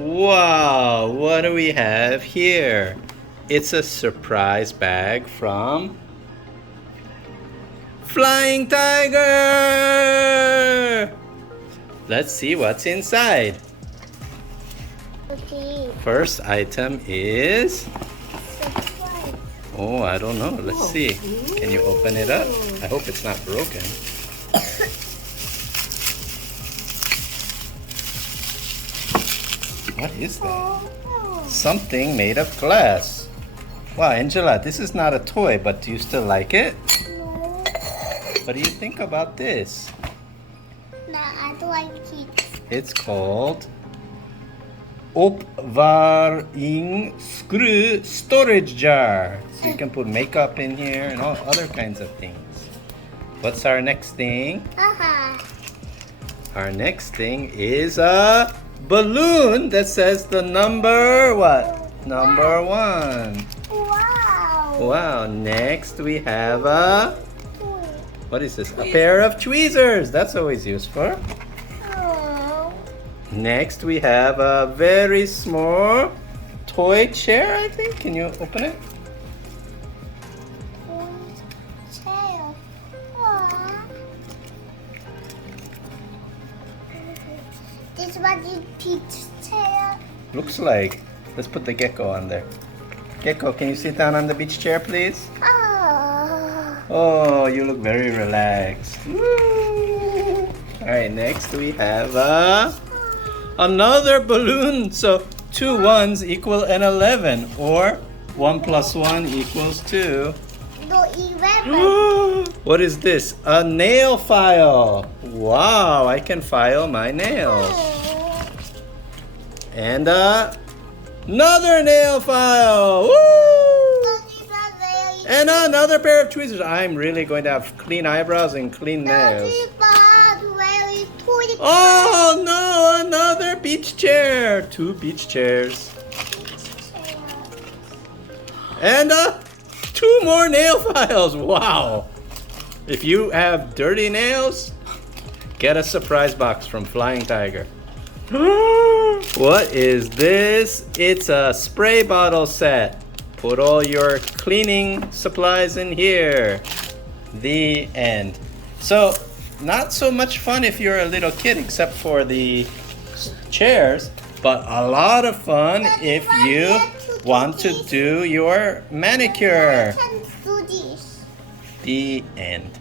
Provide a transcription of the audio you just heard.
Wow, what do we have here? It's a surprise bag from Flying Tiger! Let's see what's inside. Okay. First item is... Surprise. Oh, I don't know. Let's see. Can you open it up? I hope it's not broken. What is that? Oh, Something made of glass. Wow, Angela, this is not a toy, but do you still like it? no. What do you think about this? No, I don't like it. It's called Opvaring Screw Storage Jar. So you can put makeup in here and all other kinds of things. What's our next thing? Haha. Our next thing is a balloon that says the number what? Number 1. Wow. Wow, next we have a, Toy. what is this? A pair of tweezers. That's always useful. Oh. Next we have a very small toy chair, I think. Can you open it? Chair. Aw. This one is peach chair. Looks like. Let's put the gecko on there. Gecko, can you sit down on the beach chair, please? Oh. Oh, you look very relaxed. Woo! All right, next we have another balloon. So 2 1s equal an 11, or 1 plus 1 equals 2. No, 11. What is this? A nail file. Wow, I can file my nails. Oh. And another nail file. Woo! And another pair of tweezers. I'm really going to have clean eyebrows and clean nails. Oh no, another beach chair. 2 beach chairs. And 2 more nail files. Wow. If you have dirty nails, get a surprise box from Flying Tiger. What is this? It's a spray bottle set. Put all your cleaning supplies in here. The end. So, not so much fun if you're a little kid, except for the chairs, but a lot of fun if you want to do your manicure. I can do this. The end.